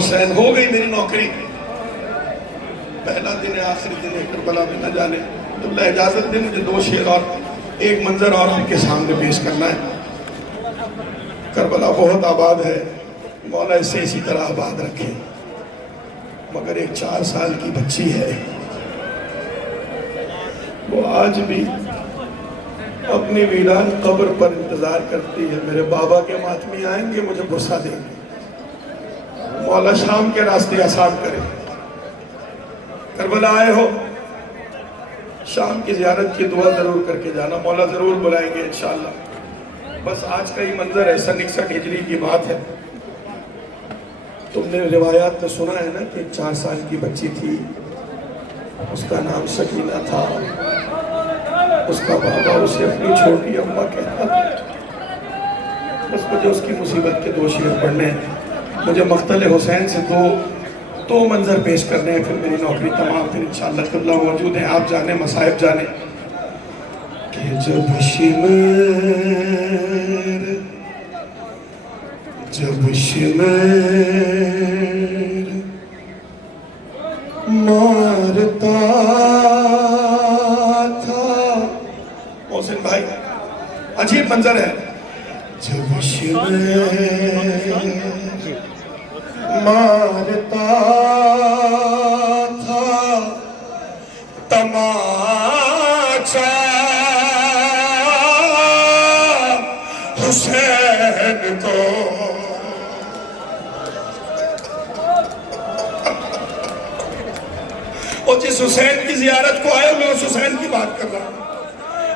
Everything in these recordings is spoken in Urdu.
حسین ہو گئی میری نوکری. پہلا دن ہے، آخری دن ہے کربلا میں، نہ جانے. تو اللہ اجازت دے مجھے 2 شعر اور ایک منظر اور آپ کے سامنے پیش کرنا ہے. کربلا بہت آباد ہے، مولا اسے اسی طرح آباد رکھے. مگر ایک 4 سال کی بچی ہے، وہ آج بھی اپنی ویران قبر پر انتظار کرتی ہے. میرے بابا کے ماتمی آئیں گے، مجھے غصہ دیں گے. مولا شام کے راستے آسان کرے. کربلا آئے ہو، شام کی زیارت کی دعا ضرور کر کے جانا، مولا ضرور بلائیں گے انشاءاللہ. بس آج کا یہ منظر ہے، 61 ہجری کی بات ہے. تم نے روایات میں سنا ہے نا کہ 4 سال کی بچی تھی، اس کا نام سکینہ تھا. اس کا بابا اسے اپنی چھوٹی اماں کہتا تھا. بس مجھے اس کی مصیبت کے 2 شعر پڑھنے ہیں. مجھے مقتل حسین سے دو منظر پیش کرنے ہیں، پھر میری نوکری تمام. پھر انشاءاللہ قبلہ موجود ہیں، آپ جانے مصائب جانے. کہ جب شمر مارتا تھا. محسن بھائی عجیب منظر ہے. جب شمر مارتا تھا تماچا حسین کو، اور جس حسین کی زیارت کو آئے میں اس حسین کی بات کر رہا ہوں.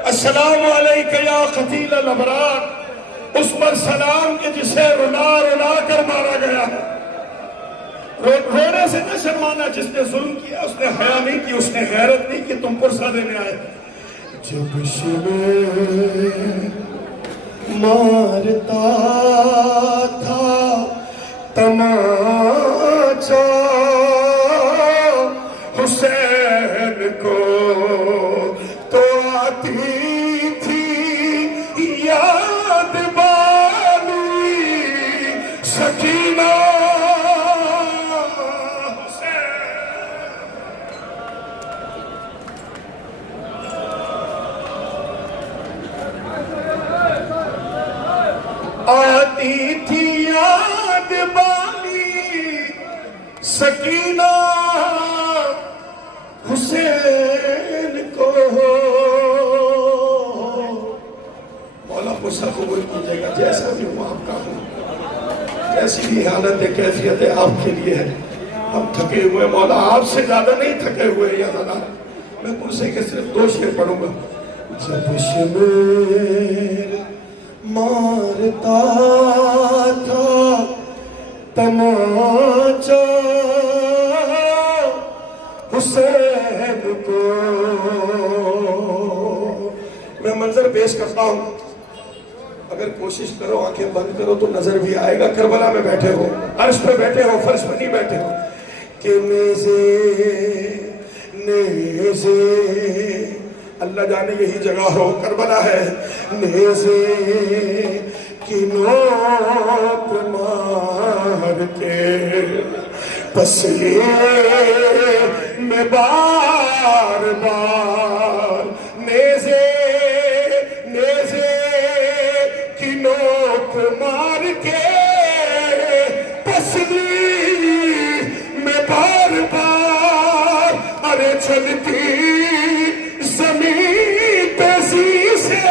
السلام علیکہ یا قتیل الابرار، اس پر سلام کہ جسے رلا رلا کر مارا گیا. رونے سے نہ شرمانا، جس نے ظلم کیا اس نے حیا نہیں کی، اس نے غیرت نہیں کی. تم پرسہ دینے آئے. جب شمر مارتا تھا تماچا حسین کو، تو آتی تھی یاد بالی سکینہ آتی تھی یاد بالی سکینہ حسین کو. مولا غصہ قبول کیجیے گا، جیسا بھی ہوں آپ کا ہوں، جیسی بھی حالت ہے کیفیت ہے آپ کے لیے ہے. ہم تھکے ہوئے، مولا آپ سے زیادہ نہیں تھکے ہوئے. یا اللہ میں قرصے کے صرف 2 شعر پڑھوں گا. جب شمر مارتا تھا تماچا حسین کو. میں منظر پیش کرتا ہوں، اگر کوشش کرو آنکھیں بند کرو تو نظر بھی آئے گا. کربلا میں بیٹھے ہو، عرش پہ بیٹھے ہو، فرش پہ نہیں بیٹھے ہو. کہ نیزے اللہ جانے یہی جگہ ہو، کربلا ہے. نیزے کی نوک مار کے پسلی میں بار بار، نیزے کی نوک مار کے پسلی میں بار بار. ارے چلتی زمین پہ سی سے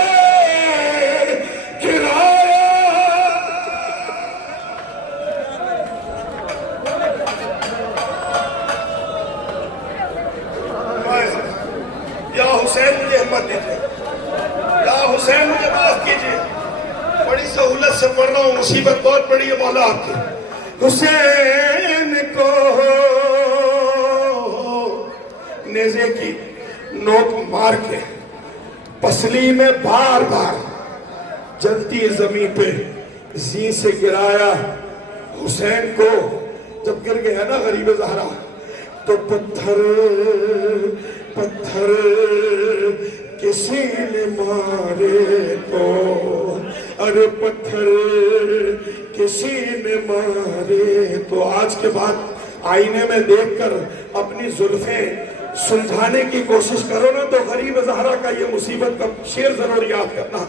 حسین مجھے ہمت دیجیے، یا حسین مجھے معاف کیجیے. بڑی سہولت سے پڑھ رہا ہوں، مصیبت بہت بڑی ہے مولا آپ کی. حسین کو نیزے کی نوک مار کے پسلی میں بار بار جلتی زمین پہ زی سے گرایا. حسین کو جب گر گیا نا غریب زہرا، تو پتھر کسی نے مارے کو، ارے پتھر کسی کسی نے مارے. تو آج کے بعد آئینے میں دیکھ کر اپنی زلفیں سلجھانے کی کوشش کرو نا تو غریب زہرا کا یہ مصیبت کا شعر ضرور یاد کرنا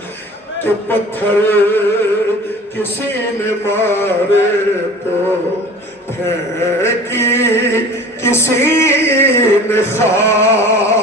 کہ پتھر کسی نے مارے تو پھینکی کسی نے خاک.